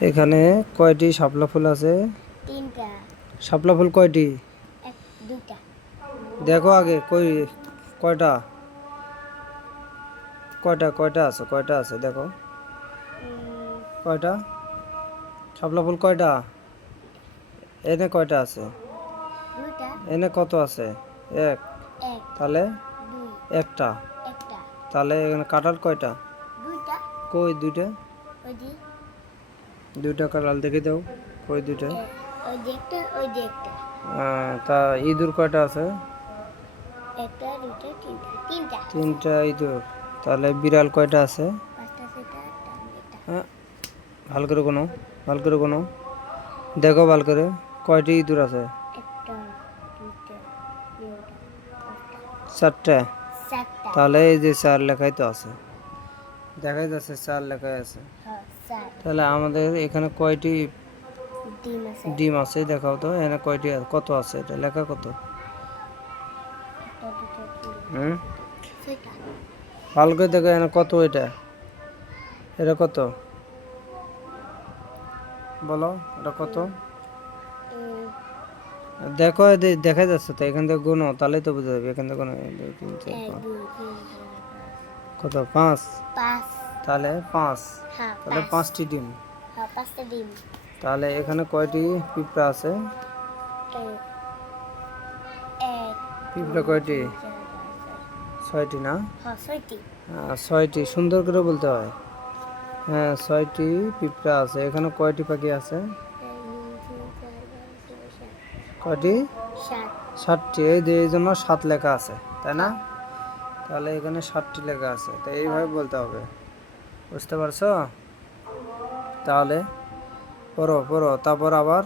এখানে কয়টি শাপলা ফুল আছে? তিনটা। শাপলা ফুল কয়টি? দুইটা। দেখো আগে কয়টা কয়টা কয়টা আছে, কয়টা আছে দেখো। কয়টা শাপলা ফুল কয়টা? এনে কয়টা আছে? দুইটা। এনে কত আছে? এক। এক। তাহলে দুই। একটা। একটা। তাহলে এখানে কাঁঠাল কয়টা? দুইটা। কই দুইটা? ওই যে দুইটা কাঁঠাল দেখে দাও, কই দুইটা? ওই যে একটা, ওই যে একটা। তা ইঁদুর কয়টা আছে? একটা, দুইটা, তিনটা। তিনটা। তিনটা ইঁদুর। তাহলে বিড়াল কয়টা আছে? পাঁচটা, ছয়টা, আটটা, নয়টা। হ্যাঁ, ভালো করে কোনো, ভালো করে কোনো, দেখো ভালো করে কয়টি ইঁদুর আছে? একটা, দুইটা, তিনটা, চারটে। চারটা। তাহলে এই যে চার লেখাই তো আছে, দেখাই যাচ্ছে চার লেখাই আছে। হ্যাঁ, চার। তাহলে আমাদের এখানে কয়টি ডিম আছে। ডিম আছে দেখাও তো, এখানে কয়টি কত আছে, এটা লেখা কত? একটা, দুইটা, তিনটা, হুম, ছয়টা। ভালো করে দেখো এখানে কত, এটা এটা কত বলো, এটা কত? দেখো দেখা যাচ্ছে তো, এখান থেকে গুনো তাহলেই তো বোঝা যাবে। এখান থেকে গুনো, 1 2 3 4 এক, 5। দুই, তিন, চার, কত? 5। পাঁচ। তাহলে 5। হ্যাঁ, তাহলে পাঁচ। 5টি ডিম। হ্যাঁ, পাঁচটা ডিম। তাহলে এখানে কয়টি পিঁপড়া আছে? এক, এক, পিঁপড়া দুই, কয়টি? তিন, চার, পাঁচ, ছয়। 6টি না? হ্যাঁ, ছয়টি। 6টি, সুন্দর করে বলতে হয়। হ্যাঁ, 6টি পিঁপড়া আছে। এখানে কয়টি পাখি আছে? এক, দুই, তিন, চার, পাঁচ, ছয়, সাত। কয়টি? সাত। 7টি। এই জন্য 7 লেখা আছে, তাই না? তাহলে এখানে 7টি লেখা আছে, তো এইভাবে বলতে হবে। বুঝতে পারছো? তাহলে পড়ো পড়ো, তারপর আবার